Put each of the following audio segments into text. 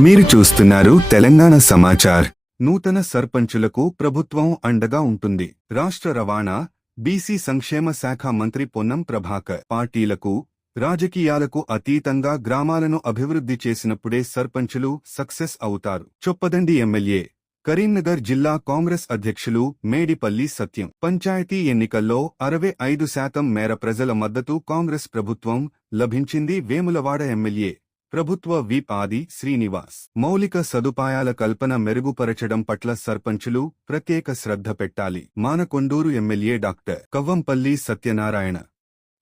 మీరు చూస్తున్నారు తెలంగాణ సమాచార్. నూతన సర్పంచులకు ప్రభుత్వం అండగా ఉంటుంది. రాష్ట్ర రవాణా బీసీ సంక్షేమ శాఖ మంత్రి పొన్నం ప్రభాకర్ పార్టీలకు రాజకీయాలకు అతీతంగా గ్రామాలను అభివృద్ధి చేసినప్పుడే సర్పంచులు సక్సెస్ అవుతారు. చొప్పదండి ఎమ్మెల్యే కరీంనగర్ జిల్లా కాంగ్రెస్ అధ్యక్షులు మేడిపల్లి సత్యం. పంచాయతీ ఎన్నికల్లో అరవై ఐదు శాతం మేర ప్రజల మద్దతు కాంగ్రెస్ ప్రభుత్వం లభించింది వేములవాడ ఎమ్మెల్యే. ప్రభుత్వ విప్ ఆది శ్రీనివాస్. మౌలిక సదుపాయాల కల్పన మెరుగుపరచడం పట్ల సర్పంచులు ప్రత్యేక శ్రద్ధ పెట్టాలి. Manakondur MLA doctor Kavvampalli Satyanarayana.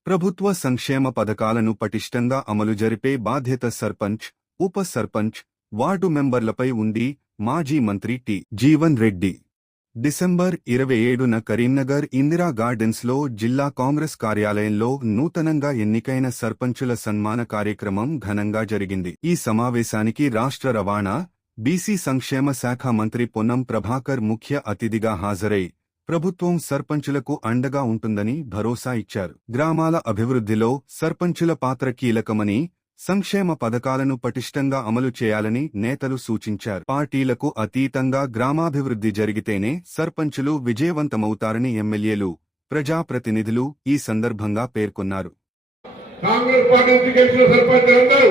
ప్రభుత్వ సంక్షేమ పథకాలను పటిష్టంగా అమలు జరిపే బాధ్యత సర్పంచ్ ఉప సర్పంచ్ వార్డు మెంబర్లపై ఉంది మాజీ మంత్రి టి. జీవన్ రెడ్డి. డిసెంబర్ ఇరవై ఏడున కరీంనగర్ ఇందిరా గార్డెన్స్లో జిల్లా కాంగ్రెస్ కార్యాలయంలో నూతనంగా ఎన్నికైన సర్పంచుల సన్మాన కార్యక్రమం ఘనంగా జరిగింది. ఈ సమావేశానికి రాష్ట్ర రవాణా బీసీ సంక్షేమ శాఖ మంత్రి పొన్నం ప్రభాకర్ ముఖ్య అతిథిగా హాజరై ప్రభుత్వం సర్పంచులకు అండగా ఉంటుందని భరోసా ఇచ్చారు. గ్రామాల అభివృద్ధిలో సర్పంచుల పాత్ర కీలకమని సంక్షేమ పథకాలను పటిష్టంగా అమలు చేయాలని నేతలు సూచించారు. పార్టీలకు అతీతంగా గ్రామాభివృద్ధి జరిగితేనే సర్పంచులు విజయవంతమవుతారని ఎమ్మెల్యేలు ప్రజాప్రతినిధులు ఈ సందర్భంగా పేర్కొన్నారు. కాంగ్రెస్ పార్టీ నుంచి గెలిచిన సర్పంచులందరూ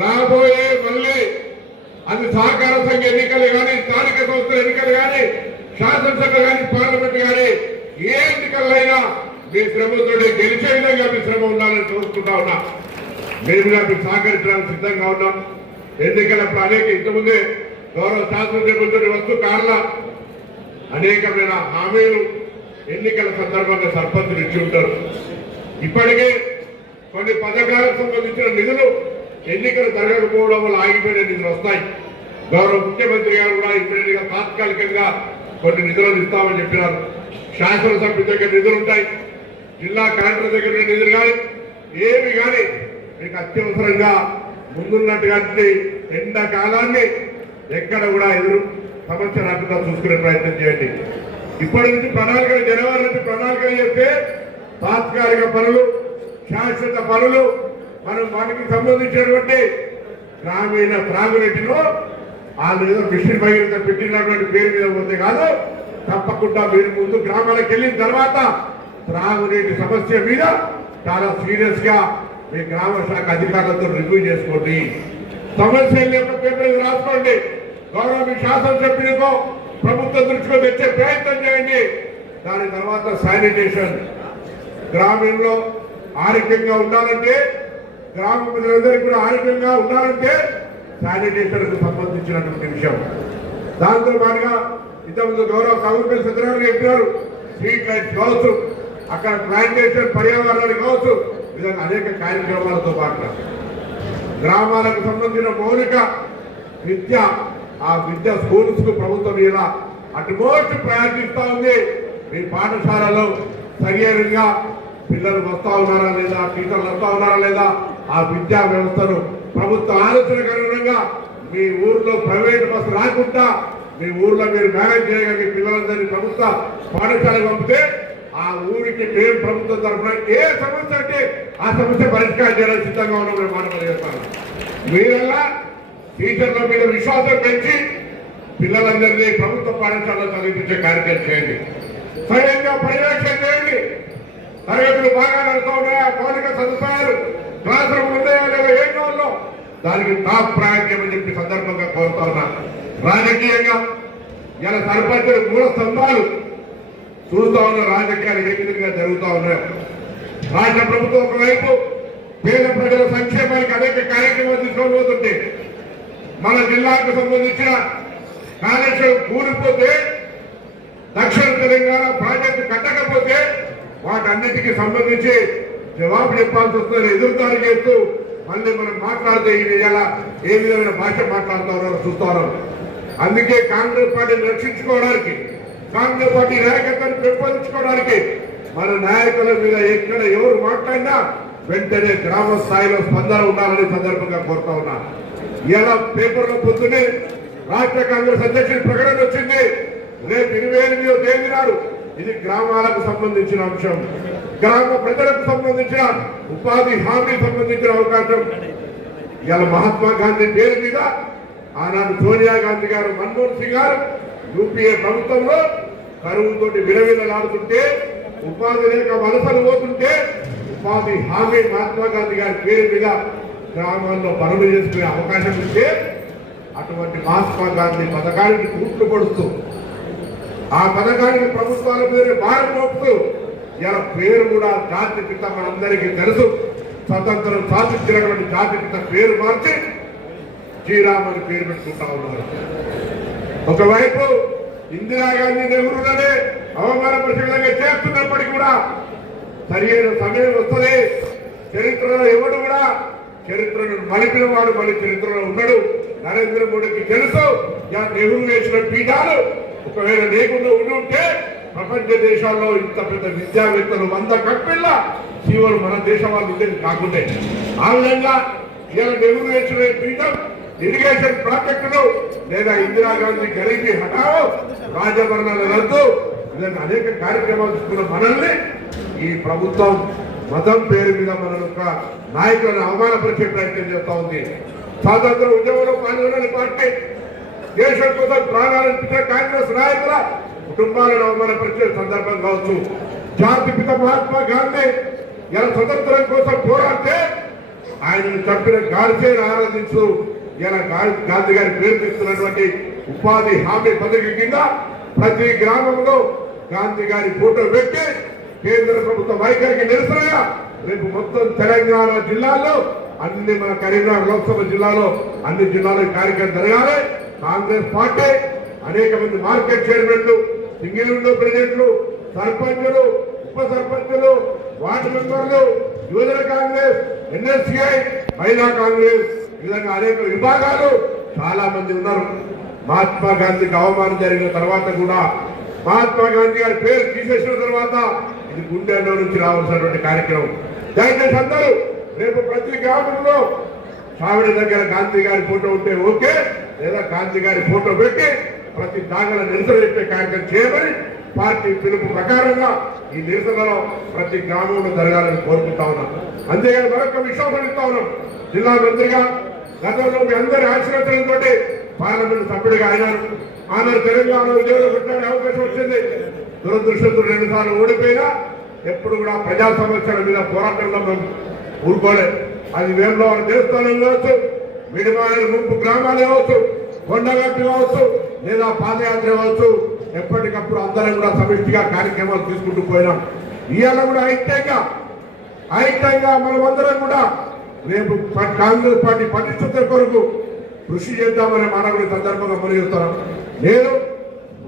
రాబోయే మళ్ళీ అది సహకార సంఘ ఎన్నికలు కానీ స్థానిక సంస్థల ఎన్నికలు కానీ శాసనసభ కానీ పార్లమెంట్ కానీ ఏ ఎన్నికలైనా మీ శ్రమతో గెలిచే విధంగా మీ శ్రమ ఉండాలని కోరుకుంటా ఉన్నా. మేము కూడా మీకు సహకరించడానికి సిద్ధంగా ఉన్నాం. ఎన్నికలప్పుడు అనేక ఇంతకుముందే గౌరవ శాసనసభ్యులతో వస్తూ కారణ అనేకమైన హామీలు ఎన్నికల సందర్భంగా సర్పంచులు ఇచ్చి ఉంటారు. ఇప్పటికే కొన్ని పథకాలకు సంబంధించిన నిధులు ఎన్నికలు జరగకపోవడం వల్ల ఆగిపోయిన నిధులు వస్తాయి. గౌరవ ముఖ్యమంత్రి గారు కూడా ఇప్పటిగా తాత్కాలికంగా కొన్ని నిధులను ఇస్తామని చెప్పినారు. శాసనసభ్యుల దగ్గర నిధులు ఉంటాయి. జిల్లా కలెక్టర్ దగ్గర నిధులు కానీ ఏమి కానీ మీకు అత్యవసరంగా ముందున్నటువంటి ఎండాకాలాన్ని ఎక్కడ కూడా ఎదురు సమస్య రాకుండా చూసుకునే ప్రయత్నం చేయండి. ఇప్పటి నుంచి ప్రణాళికలు జనవరి నుంచి ప్రణాళికలు చెప్తే తాత్కాలిక పనులు శాశ్వత పనులు మనం వాటికి సంబంధించినటువంటి గ్రామీణ త్రాగునీటిలో వాళ్ళు ఏదో మిషన్ భగీరథ పెట్టినటువంటి పేరు మీద పోతే కాదు తప్పకుండా మీరు ముందు గ్రామాలకు వెళ్ళిన తర్వాత త్రాగునీటి సమస్య మీద చాలా సీరియస్గా మీ గ్రామ శాఖ అధికారులతో రివ్యూ చేసుకోండి. సమస్యలు యొక్క పేపర్లు రాసుకోండి. గౌరవ మీ శాసనసభ్యులకో ప్రభుత్వ దృష్టిలో తెచ్చే ప్రయత్నం చేయండి. దాని తర్వాత శానిటేషన్. గ్రామీణంలో ఆరోగ్యంగా ఉండాలంటే గ్రామ ప్రజలందరికీ కూడా ఆరోగ్యంగా ఉండాలంటే శానిటేషన్కు సంబంధించినటువంటి విషయం. దాంతో పాటుగా ఇంతకుముందు గౌరవ కౌన్సిల్ సత్యనారాయణ చెప్పినారు స్ట్రీట్ లైట్స్ కావచ్చు అక్కడ ప్లాంటేషన్ పర్యావరణానికి కావచ్చు ఈ విధంగా అనేక కార్యక్రమాలతో పాటుగా గ్రామాలకు సంబంధించిన మౌలిక విద్య ఆ విద్య స్కూల్స్కు ప్రభుత్వం ఇలా అటుమోస్ట్ ప్రయారిటీ ఇస్తా ఉంది. మీ పాఠశాలలో సరియైనగా పిల్లలు వస్తా ఉన్నారా లేదా టీచర్లు వస్తా ఉన్నారా లేదా ఆ విద్యా వ్యవస్థను ప్రభుత్వ ఆలోచనకు అనుగుణంగా మీ ఊర్లో ప్రైవేట్ బస్సు రాకుండా మీ ఊర్లో మీరు మేనేజ్ చేయగలిగే పిల్లలందరినీ ప్రభుత్వ పాఠశాలకు పంపితే ఆ ఊరికి మేము ప్రభుత్వం తరఫున ఏ సమస్య అంటే ఆ సమస్య పరిష్కారం చేయడానికి సిద్ధంగా ఉన్నాం మేము చెప్తాను మీరల్లా టీచర్ల మీద విశ్వాసం పెంచి పిల్లలందరినీ ప్రభుత్వ పాఠశాలలో చదివించే కార్యక్రమం చేయండి. స్వయంగా పర్యవేక్షణ చేయండి. తరగతులు బాగా నడుస్తూ ఉన్నాయా? మౌలిక సదుపాయాలు క్లాస్ రూమ్ ఉన్నాయా లేదా? ఏ రోజుల్లో దానికి టాప్ ప్రాధాన్యం అని చెప్పి సందర్భంగా కోరుతా ఉన్నా. రాజకీయంగా ఇలా సర్పంచులు మూల స్తంభాలు చూస్తా ఉన్న రాజకీయాలు ఏ విధంగా జరుగుతూ ఉన్నాయి. రాష్ట్ర ప్రభుత్వం ఒకవైపు పేద ప్రజల సంక్షేమానికి అనేక కార్యక్రమాలు తీసుకొని పోతుంటే మన జిల్లాకు సంబంధించిన కాళేశ్వరం కూలిపోతే దక్షిణ తెలంగాణ ప్రాజెక్టు కట్టకపోతే వాటన్నిటికీ సంబంధించి జవాబు చెప్పాల్సి వస్తుంది ఎదురుదారి చేస్తూ మళ్ళీ మనం మాట్లాడితే ఇది ఎలా ఏ విధమైన భాష మాట్లాడుతూ ఉన్నారో చూస్తా ఉన్నాం. అందుకే కాంగ్రెస్ పార్టీని రక్షించుకోవడానికి కాంగ్రెస్ పార్టీ నాయకత్వాన్ని పెంపొందించుకోవడానికి మన నాయకుల మీద ఎక్కడ ఎవరు మాట్లాడినా వెంటనే గ్రామ స్థాయిలో స్పందన ఉండాలని సందర్భంగా కోరుతా ఉన్నా. ఇలా పేపర్లో పొద్దునే రాష్ట్ర కాంగ్రెస్ అధ్యక్షుడి ప్రకటన వచ్చింది. రేపు ఇరవై ఎనిమిదో తేదీ నాడు ఇది గ్రామాలకు సంబంధించిన అంశం. గ్రామ ప్రజలకు సంబంధించిన ఉపాధి హామీ సంబంధించిన అవకాశం. ఇలా మహాత్మా గాంధీ పేరు మీద ఆనాడు సోనియా గాంధీ గారు మన్మోహన్ సింగ్ గారు యూపీఏ ప్రభుత్వంలో కరువుతోటి విలవిలలాడుతుంటే ఉపాధి లేక వలసలు పోతుంటే ఉపాధి హామీ మహాత్మా గాంధీ గారి పేరు మీద గ్రామాల్లో పనులు చేసుకునే అవకాశం ఇస్తే అటువంటి మహాత్మా గాంధీ పథకానికి కూట్లు పడుతూ ఆ పథకానికి ప్రభుత్వాల పేరు భారం మోపుతూ ఇలా పేరు కూడా జాతి పిత మనందరికీ తెలుసు. స్వతంత్రం సాధించినటువంటి జాతి పిత పేరు మార్చి శ్రీరాముని పేరు పెట్టుకుంటా ఉన్నారు. ఒకవైపు ఇందిరాగాంధీ నెహ్రూలనే అవమాన విధంగా చేస్తున్నప్పటికీ కూడా సరైన సమయం వస్తుంది చరిత్రలో ఎవడు కూడా చరిత్రను మలిపిన వాడు మళ్ళీ చరిత్రలో ఉన్నాడు నరేంద్ర మోడీకి తెలుసు నెహ్రూ వేసిన పీఠాలు ఒకవేళ లేకుండా ఉండి ఉంటే ప్రపంచ దేశాల్లో ఇంత పెద్ద విద్యావేత్తలు వంద కప్పిళ్ళ సీవలు మన దేశం వాళ్ళు ఉండేది కాకుండా ఆ విధంగా ఇలా నెహ్రూ వేసిన పీఠం ఇరిగేషన్ ప్రాజెక్టులు లేదా ఇందిరాగాంధీ గరీబీ హఠావో రాజభరణాలు రద్దు ఇలాంటి అనేక కార్యక్రమాలు తీసుకున్న మనల్ని ఈ ప్రభుత్వం మతం పేరు మీద మన యొక్క నాయకులను అవమానపరిచే ప్రయత్నం చేస్తా ఉంది. స్వాతంత్ర ఉద్యమంలో పాల్గొనని పార్టీ దేశం కోసం ప్రాణాలర్పించిన కాంగ్రెస్ నాయకుల కుటుంబాలను అవమానపరిచే సందర్భం కావచ్చు. జాతిపిత మహాత్మా గాంధీ ఇలా స్వతంత్రం కోసం పోరాడితే ఆయనను చంపిన గాడ్సేను ఆరాధించు ఇలా గాంధీ గారి ప్రేరేపిస్తున్నటువంటి ఉపాధి హామీ పథకం కింద ప్రతి గ్రామంలో గాంధీ గారి ఫోటో పెట్టి కేంద్ర ప్రభుత్వ వైఖరికి నిరసనగా రేపు మొత్తం తెలంగాణ జిల్లాల్లో అన్ని మన కరీంనగర్ లోక్సభ జిల్లాలో అన్ని జిల్లాలో కార్యక్రమం జరగాలి. కాంగ్రెస్ పార్టీ అనేక మంది మార్కెట్ చైర్మన్లు సింగిల్ విండో ప్రెసిడెంట్లు సర్పంచులు ఉప సర్పంచులు వార్డు మెంబర్లు యువజన కాంగ్రెస్ ఎన్ఎస్సిఐ మహిళా కాంగ్రెస్ విధంగా అనేక విభాగాలు చాలా మంది ఉన్నారు. మహాత్మా గాంధీకి అవమానం జరిగిన తర్వాత కూడా మహాత్మా గాంధీ గారి పేరు తీసేసిన తర్వాత ఇది గుండెల్లో నుంచి రావాల్సినటువంటి కార్యక్రమం. దయచేసి అందరూ రేపు ప్రతి గ్రామంలో చావిడి దగ్గర గాంధీ గారి ఫోటో ఉంటే ఓకే లేదా గాంధీ గారి ఫోటో పెట్టి ప్రతి దాగల నిరసన చెప్పే కార్యక్రమం చేయమని పార్టీ పిలుపు ప్రకారంగా ఈ నిరసనలో ప్రతి గ్రామంలో జరగాలని కోరుకుంటా ఉన్నాం. అంతేగాని మరొక విశ్వాసం ఇస్తా ఉన్నాం. జిల్లా మంత్రిగా గతంలో మీ అందరి ఆశీర్వచనంతో పార్లమెంట్ సభ్యుడిగా అయినారు ఆనాడు తెలంగాణ ఉద్యోగం పెట్టడానికి అవకాశం వచ్చింది. దురదృష్టంతో రెండు సార్లు ఓడిపోయినా ఎప్పుడు కూడా ప్రజా సమస్యల మీద పోరాటంలో మేము ఊరుకోలేదు అది వేములవారి దేవస్థానం కావచ్చు మిడిమాయల ముంపు గ్రామాలు కావచ్చు కొండగట్టు కావచ్చు లేదా పాదయాత్ర కావచ్చు ఎప్పటికప్పుడు అందరం కూడా సమిష్టిగా కార్యక్రమాలు తీసుకుంటూ పోయినాం. ఇవాళ కూడా ఐక్యంగా ఐక్యంగా మనమందరం కూడా రేపు కాంగ్రెస్ పార్టీ పటిష్టత కొరకు కృషి చేద్దామనే మానవుడి సందర్భంగా పనిచేస్తాను నేను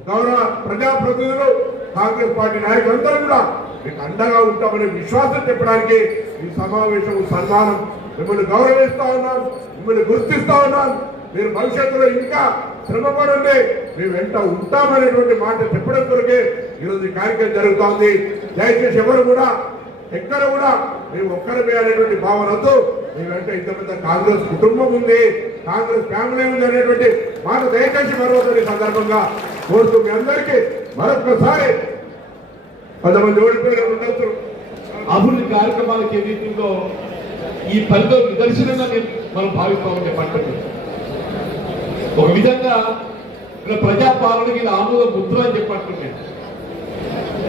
గౌరవ ప్రజాప్రతినిధులు కాంగ్రెస్ పార్టీ నాయకులందరూ కూడా మీకు అండగా ఉంటామనే విశ్వాసం చెప్పడానికి ఈ సమావేశం సన్మానం మిమ్మల్ని గౌరవిస్తా ఉన్నాం మిమ్మల్ని గుర్తిస్తా ఉన్నాం. మీరు భవిష్యత్తులో ఇంకా శ్రమపడండి మేము వెంట ఉంటామనేటువంటి మాట చెప్పడం కొరకే ఈరోజు ఈ కార్యక్రమం జరుగుతోంది. దయచేసి ఎవరు కూడా ఎక్కడ కూడా మేము ఒక్కరమే అనేటువంటి భావనతో వద్దు ఇంత పెద్ద కాంగ్రెస్ కుటుంబం ఉంది కాంగ్రెస్ ఫ్యామిలీ ఉంది అనేటువంటి మాట దయచేసి మరొకసారి సందర్భంగా కోరుతూ మీ అందరికీ మరొకసారి కొంతమంది ఓడిపోయిన ఉండొచ్చు. అభివృద్ధి కార్యక్రమాలకు ఏదైతుందో ఈ పనిలో నిదర్శనంగా నేను మనం భావిస్తామని పట్టండి ఒక విధంగా ఇక్కడ ప్రజాపాలనకి ఇది ఆమోద ముద్ర అని చెప్పంటున్నాను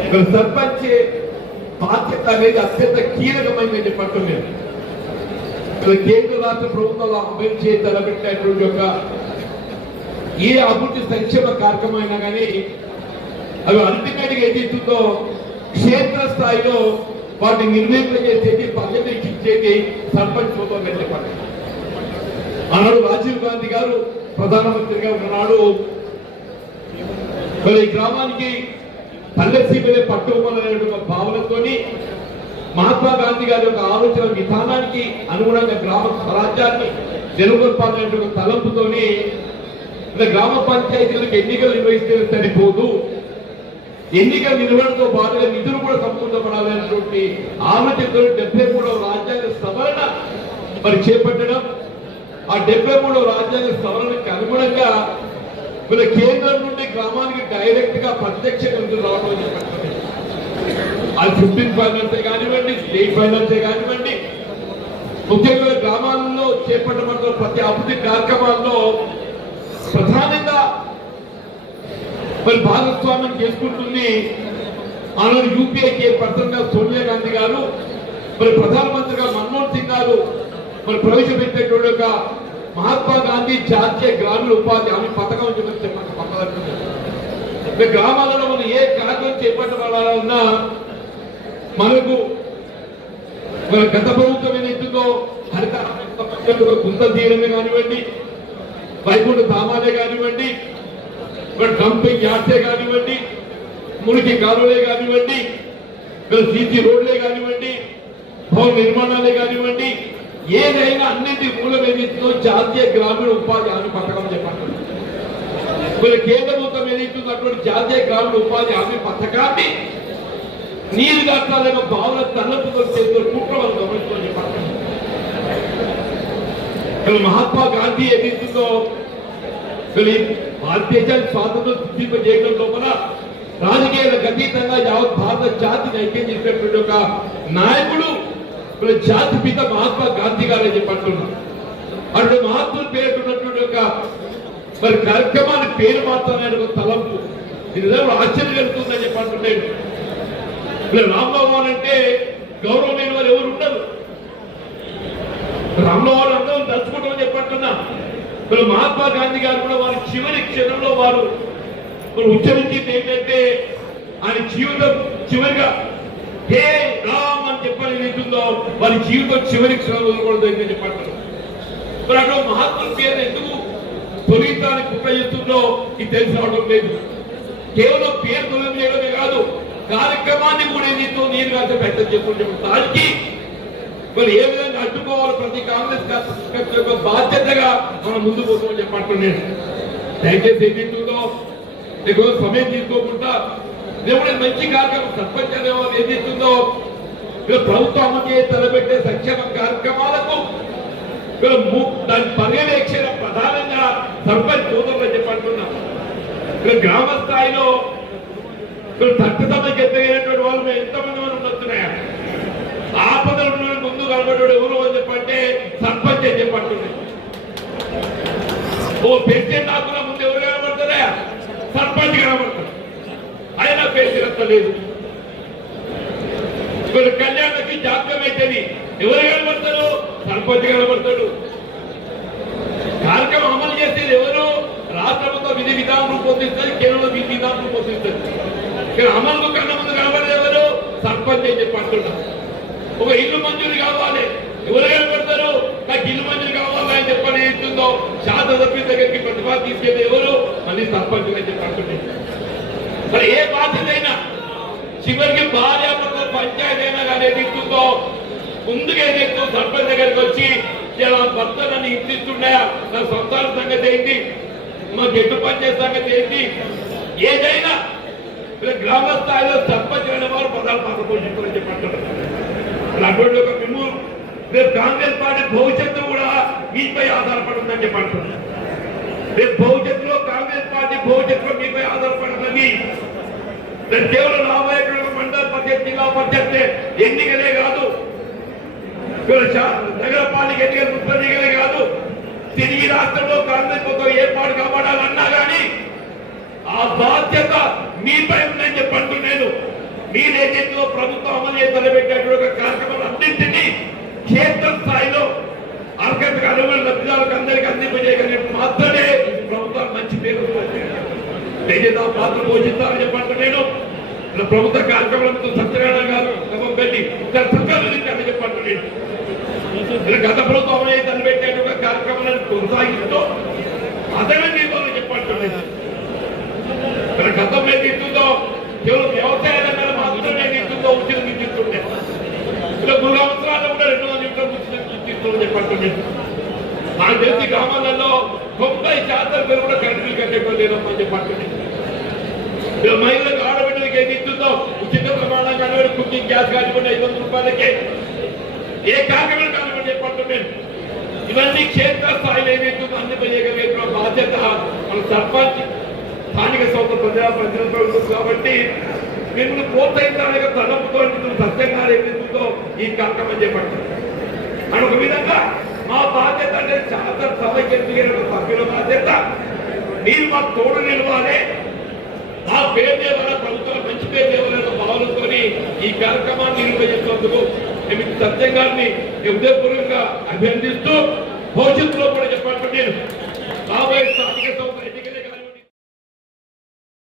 ఇక్కడ సర్పంచ్ బాధ్యత అనేది అత్యంత కీలకమైనది చెప్పంటున్నాను కేంద్ర రాష్ట్ర ప్రభుత్వాలు అమలు చేసి తలపెట్టినటువంటి యొక్క ఏ అభివృద్ధి సంక్షేమ కార్యక్రమం కానీ అవి అల్టిమేట్ ఏదైతుందో క్షేత్ర స్థాయిలో వాటిని నిర్ణయం చేసేది పర్యవేక్షించేది సర్పంచ్ అవుతుందని చెప్పండి. ఆనాడు రాజీవ్ గాంధీ గారు ప్రధానమంత్రిగా ఉన్ననాడు మరి ఈ గ్రామానికి పల్లె సీమలే పట్టుకోవాలనే భావనతోని మహాత్మా గాంధీ గారి యొక్క ఆలోచన విధానానికి అనుగుణంగా గ్రామ స్వరాజ్యాన్ని నెలకొల్పాలనే ఒక తలంపుతోని గ్రామ పంచాయతీలకు ఎన్నికలు నిర్వహిస్తే సరిపోదు. ఎన్నికల నిర్వహణతో పాటుగా నిధులు కూడా సమకూర్చబడాలనేటువంటి ఆలోచనతో డెబ్బై మూడవ రాజ్యాంగ సవరణ మరి చేపట్టడం ఆ డెబ్బై మూడవ రాజ్యాంగ సవరణకి అనుగుణంగా మన కేంద్రం నుండి గ్రామానికి డైరెక్ట్గా ప్రత్యక్ష నిధులు రావడం అది ఫిఫ్టీన్ ఫైనాన్సే కానివ్వండి స్టేట్ ఫైనాన్సే కానివ్వండి ముఖ్యంగా గ్రామాల్లో చేపట్టబడుతున్న ప్రతి అభివృద్ధి కార్యక్రమాల్లో ప్రధానంగా మరి భాగస్వామ్యం చేసుకుంటుంది ఆనాడు యూపీఐ చైర్పర్సన్ సోనియా గాంధీ గారు. మరి ప్రధానమంత్రిగా మన్మోహన్ సింగ్ గారు మరి ప్రవేశపెట్టేటువంటి ఒక మహాత్మా గాంధీ జాతీయ గ్రామీణ ఉపాధి హామీ పథకం చెప్పి చెప్పండి పక్కన మరి గ్రామాలలో మనం ఏ కార్యక్రమం చేపట్టాలన్నా మనకు మన గత ప్రభుత్వం ఏదైతుందో హరిత గుంత తీయడమే కానివ్వండి వైకుంఠ ధామాలే కానివ్వండి డంపింగ్ యార్డ్సే కానివ్వండి మురికి కాలువలే కానివ్వండి ఇక్కడ సీసీ రోడ్లే కానివ్వండి భవన నిర్మాణాలే కానివ్వండి ఏదైనా అన్నింటి మూలం ఏదైతుందో జాతీయ గ్రామీణ ఉపాధి హామీ పథకం చెప్పండి. కేంద్ర ప్రభుత్వం జాతీయ గ్రామీణ ఉపాధి హామీ పథకాన్ని నీరు కట్టాలన్న భావన తల్లతో చేస్తున్న కుట్ర వాళ్ళు గమనించుకొని చెప్పండి మహాత్మా గాంధీ ఏదైతుందో భారతదేశానికి స్వాతంత్రం సిద్ధింప చేయడం లోపల రాజకీయాలకు అతీతంగా యావత్ భారత జాతిని ఐక్యం చేసినటువంటి ఒక నాయకుడు జాతి పిత మహాత్మా గాంధీ గారు అని చెప్పి అంటున్నారు. అటు మహాత్ములు పేరున్నటువంటి ఒక మరి కార్యక్రమాన్ని పేరు మాత్రమే ఒక తలంపు. ఇది నిజంగా ఆశ్చర్యం కలుగుతుందని చెప్పంటున్నాడు ఇప్పుడు రామ్మోహన్ అంటే గౌరవం లేని వారు ఎవరు ఉండరు. రామ్మోహన్ అందరం తలుచుకుంటామని చెప్పంటున్నా ఇప్పుడు మహాత్మా గాంధీ గారు కూడా వారి చివరి క్షణంలో వారు ఉచ్చరించింది ఏంటంటే ఆయన జీవితం చివరిగా హే రామ్ అని చెప్పని ఏదైతుందో వారి జీవితం చివరి క్షణం కూడా అని చెప్పంటారు మరి అక్కడ మహాత్ముల పేరు ఎందుకు తొలితానికి కుట్ర చేస్తుందో ఇది తెలిసినవడం లేదు. కేవలం పేరు దూరం చేయడమే కాదు కార్యక్రమాన్ని కూడా నీతో నేను కాసే ప్రయత్నం చేస్తుంటే దానికి మరి ఏ విధంగా అడ్డుకోవాలి ప్రతి కాంగ్రెస్ యొక్క బాధ్యతగా మనం ముందు పోతామని చెప్పంటున్నాను దయచేసి ఏదైతుందో నీకు సమయం తీసుకోకుండా దేవుడు మంచి కార్యక్రమం సర్పంచ్ అనేవాళ్ళు ఏదైతుందో ఇక్కడ ప్రభుత్వం అమలు తలపెట్టే సంక్షేమ కార్యక్రమాలకు దాని పర్యవేక్షణ ప్రధాన సర్పంచ్ సోదరులు చెప్పంటున్నాం ఇక్కడ గ్రామ స్థాయిలో ఇక్కడ తక్కువ ఎత్తగైనటువంటి వాళ్ళు మేము ఎంతమంది మనం ఉండొచ్చున్నాయా? ఆపదలు ఉన్న ముందు కనబడ్డాడు ఎవరు అని చెప్పంటే సర్పంచ్ అని చెప్పంటున్నాయి ఓ పెన్షన్ నాకున్న ముందు ఎవరు కనబడతారా? సర్పంచ్ కనబడతారు అయినా పెన్షన్ లేదు. ఇక్కడ కళ్యాణకి జాతకం అవుతుంది ఎవరు కనబడతారు? సర్పంచ్ కనబడతాడు కార్యక్రమం అమలు చేసేది ఎవరు రాష్ట్ర ప్రభుత్వం విధి విధానం రూపొందిస్తుంది కేవలం విధి విధానం రూపొందిస్తుంది. ఇక్కడ అమలు కన్నా ముందు కనబడేది ఎవరు? సర్పంచ్ అని చెప్పి అంటున్నారు ఒక ఇల్లు మంజూరు కావాలి. ఎవరు కనబడతారు నాకు ఇల్లు మంజూరు కావాలి అని చెప్పని ఇస్తుందో శాసనసభ్యుల దగ్గరికి ప్రతిభా తీసుకెళ్ళి ఎవరు? మళ్ళీ సర్పంచ్ అని చెప్పి అంటున్నారు మరి ఏ బాధ్యతైనా చివరికి భార్య పంచాయతీ అయినా కానీ ఏది ముందుగా ఏదైతే సర్పంచ్ దగ్గరికి వచ్చి ఇలా భర్త నన్ను హింసిస్తున్నాయా నా సంసార సంగతి ఏంటి? మా గెట్టు పంచాయతీ సంగతి ఏంటి? ఏదైనా గ్రామ స్థాయిలో సర్పంచ్ అయిన వారు పదాలు పాత్ర పోషించాలని చెప్పంటారు. అటువంటి ఒక మేము రేపు కాంగ్రెస్ పార్టీ భవిష్యత్తు కూడా మీపై ఆధారపడుతుందని ఉందని చెప్పంటున్నారు రేపు భవిష్యత్తులో కాంగ్రెస్ పార్టీ భవిష్యత్తులో మీపై ఆధారపడుతుంది. రేపు కేవలం రాబోయే మండల పరిషత్ జిల్లా పరిషత్ ఎన్నికలే కాదు. నగరపాలిక ఎన్నికలు మున్సిపల్ ఎన్నికలే కాదు. తిరిగి రాష్ట్రంలో కాంగ్రెస్ ఒక ఏర్పాటు కాపాడాలన్నా కానీ ఆ బాధ్యత మీపై ఉందని చెప్పంటూ నేను మీరేదైతే ప్రభుత్వం అమలు చేసి ఒక కార్యక్రమాలు అన్నింటినీ క్షేత్ర స్థాయిలో అర్హతకు అనుగుణ లబ్ధిదారులకు అందరికీ అందింపజేయగలి మాత్రమే ప్రభుత్వం మంచి పేరు వస్తుంది. దయచేసి ఆ పాత్ర పోషిస్తారని చెప్పంటూ నేను ప్రభుత్వ కార్యక్రమాలతో సత్యనారాయణ గారు గమం పెట్టి చాలా చక్కగా చెప్పంటూ నేను గత ప్రభుత్వం అమలు చేసి పెట్టేటువంటి కార్యక్రమాలను కొనసాగిస్తూ అదనే నిర్మాణం చెప్పంటూ నేను మన గతంలో ఏదైతుందో కేవలం వ్యవసాయ రంగంలో మాత్రమే ఏదైతుందో ఉచిత విద్యుత్ ఉండే ఇలా మూడు సంవత్సరాలు కూడా రెండు వందల లీటర్ల ఉచిత విద్యుత్ ఉందని చెప్పండి నాకు తెలిసి గ్రామాలలో తొంభై శాతం పేరు కూడా కరెంట్ బిల్ కట్టేటోళ్ళు లేదమ్మని చెప్పండి ఇలా మహిళలకు ఆడబిడ్డలకి ఏదైతుందో ఉచిత ప్రమాణం కానివ్వండి కుకింగ్ గ్యాస్ కానివ్వండి ఐదు వందల రూపాయలకే ఏ కార్యక్రమం కానివ్వండి చెప్పండి నేను ఇవన్నీ క్షేత్ర స్థాయిలో ఏదైతుందో అందింపజేయగలిగే బాధ్యత మన సర్పంచ్ స్థానిక సంస్థ ప్రజా ప్రతినిధులు కాబట్టి మిమ్మల్ని ప్రోత్సహించాలని తలపుతో సత్యంగా ఏదైతుందో ఈ కార్యక్రమం చేపట్టారు. అని ఒక విధంగా మా బాధ్యత అంటే చాలా సభకి ఎదిగిన సభ్యుల బాధ్యత. మీరు మాకు తోడు నిలవాలి. మా పేరు దేవాల ప్రభుత్వం మంచి పేరు దేవాలన్న భావనతో ఈ కార్యక్రమాన్ని నిర్వహించినందుకు మేము సత్యం గారిని హృదయపూర్వకంగా అభినందిస్తూ భవిష్యత్తులో కూడా చెప్పాలంటే నేను రాబోయే